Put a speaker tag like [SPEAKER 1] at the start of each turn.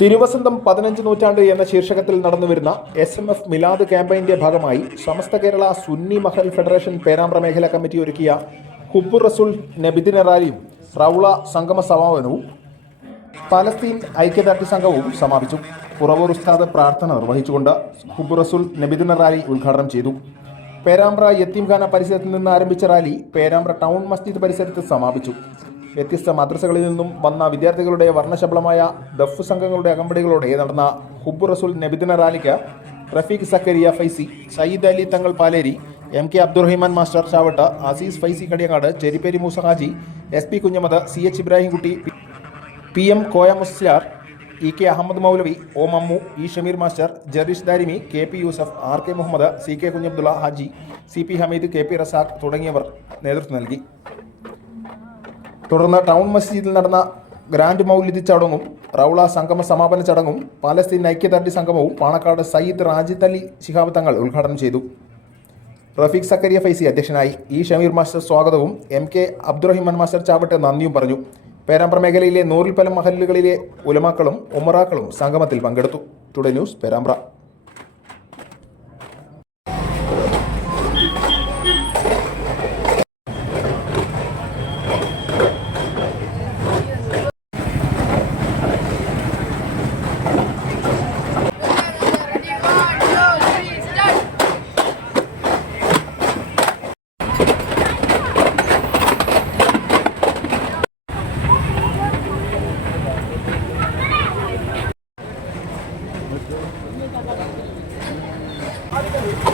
[SPEAKER 1] തിരുവസന്തം പതിനഞ്ച് നൂറ്റാണ്ട് എന്ന ശീർഷകത്തിൽ നടന്നുവരുന്ന എസ് എം എഫ് മിലാദ് ക്യാമ്പയിന്റെ ഭാഗമായി സമസ്ത കേരള സുന്നി മഹൽ ഫെഡറേഷൻ പേരാമ്പ്ര മേഖലാ കമ്മിറ്റി ഒരുക്കിയ ഹുബുർ റസുൽ നബിദിന റാലിയും റൗള സംഗമ സമാപനവും പലസ്തീൻ ഐക്യദാർഢ്യ സംഘവും സമാപിച്ചു. പുറവൂർ ഉസ്താദ് പ്രാർത്ഥന നിർവഹിച്ചുകൊണ്ട് ഹുബുർ റസുൽ നബിദിന റാലി ഉദ്ഘാടനം ചെയ്തു. പേരാമ്പ്ര യത്തീംഖാന പരിസരത്ത് നിന്ന് ആരംഭിച്ച റാലി പേരാമ്പ്ര ടൗൺ മസ്ജിദ് പരിസരത്ത് സമാപിച്ചു. വ്യത്യസ്ത മദ്രസകളിൽ നിന്നും വന്ന വിദ്യാർത്ഥികളുടെ വർണശബളമായ ദഫ് സംഘങ്ങളുടെ അകമ്പടികളോടെ നടന്ന ഹുബ് റസൂൽ നബിദിന റാലിക്ക് റഫീഖ് സക്കരിയ Faizy Sayyid Ali Thangal Paleri M K Abdurahiman master Chavatta Aziz Faizy Kadiyangad Cheripperi Moosa Haji S P Kunhammad C H Ibrahimkutty P M Koya Musliyar E K Ahmed Moulavi O Mammu E Shameer master Jerish Darimi K P Yusuf R K Muhammad C K Kunhabdulla Haji C P Hameed K P Razak തുടങ്ങിയവർ നേതൃത്വം നൽകി. തുടർന്ന് town മസ്ജിദിൽ നടന്ന grand മൗലിദ് ചടങ്ങും റൗള സംഗമ സമാപന ചടങ്ങും പാലസ്തീൻ ഐക്യദാർഢ്യ സംഗമവും പാണക്കാട് സയ്യിദ് റാജിദ് അലി ശിഹാബ് തങ്ങൾ ഉദ്ഘാടനം ചെയ്തു. റഫീഖ് സക്കരിയ ഫൈസി അധ്യക്ഷനായി. ഇ ഷമീർ മാസ്റ്റർ സ്വാഗതവും M K Abdurahiman master Chavatta നന്ദിയും പറഞ്ഞു. പേരാമ്പ്ര മേഖലയിലെ നൂറിൽ പല മഹല്ലുകളിലെ ഉലമാക്കളും ഉമറാക്കളും സംഗമത്തിൽ പങ്കെടുത്തു. Today news Perambra. Thank you.